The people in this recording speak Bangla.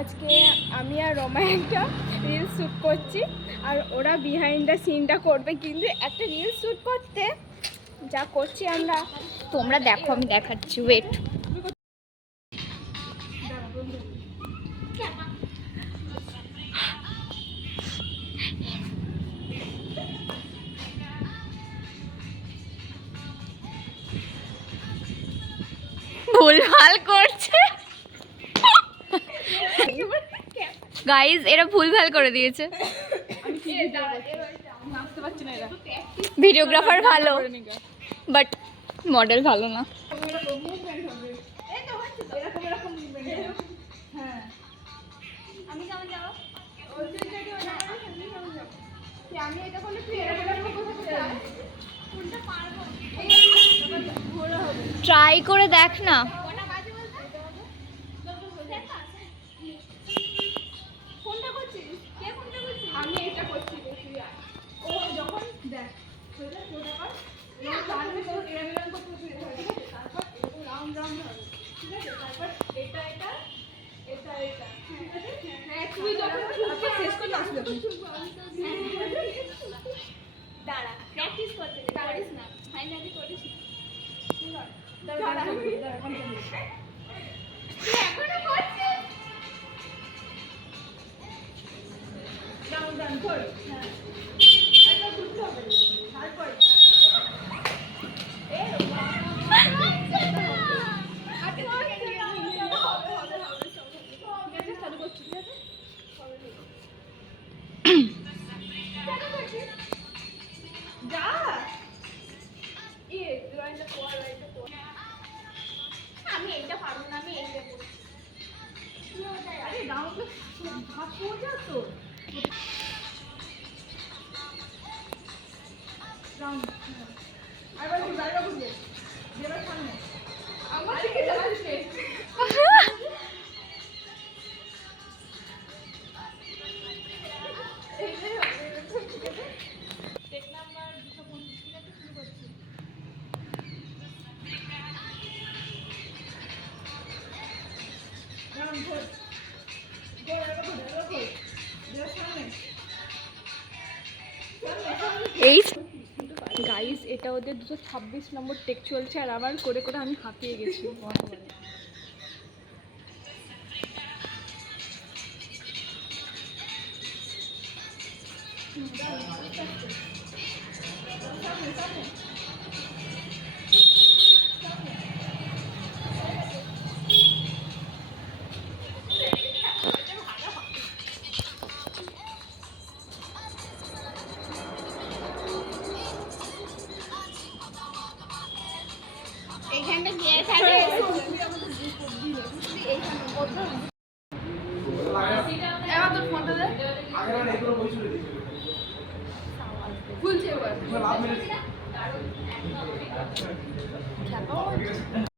আজকে আমি আর রমা একটা রিলস শ্যুট করছি, আর ওরা বিহাইন্ড দ্য সিনটা করবে। কিন্তু একটা রিলস শ্যুট করতে যা করছি আমরা, তোমরা দেখো, আমি দেখাচ্ছি, ওয়েট। ভুলভাল করছে গাইজ, এরা ভুলভাল করে দিয়েছে। ভিডিওগ্রাফার ভালো, বাট মডেল ভালো না। ট্রাই করে দেখ না। দাঁড়া, প্র্যাকটিস করতে দে, করিস না, ফাইনালি করিস না। দাঁড়া, তুই এখনো করছিস? ডাউন ডাউন কর। হ্যাঁ, একবার ঘুরতে হবে, তারপর আমি এইটা পারবো না, আমি এইটা করছি। আরে রাউন্ড ভাগ সোজা তো। রাউন্ড আবার ঘুরে, আবার ঘুরে যেবার সামনে আমার দিকে যাচ্ছে। এই গাইস, এটা ওদের 226 নম্বর টেক চলছে, আর আবার করে করে আমি হাঁপিয়ে গেছি। এইখানটা গিয়ে থাকে এবার তোর ফোনটা দে। খুলছে এবার।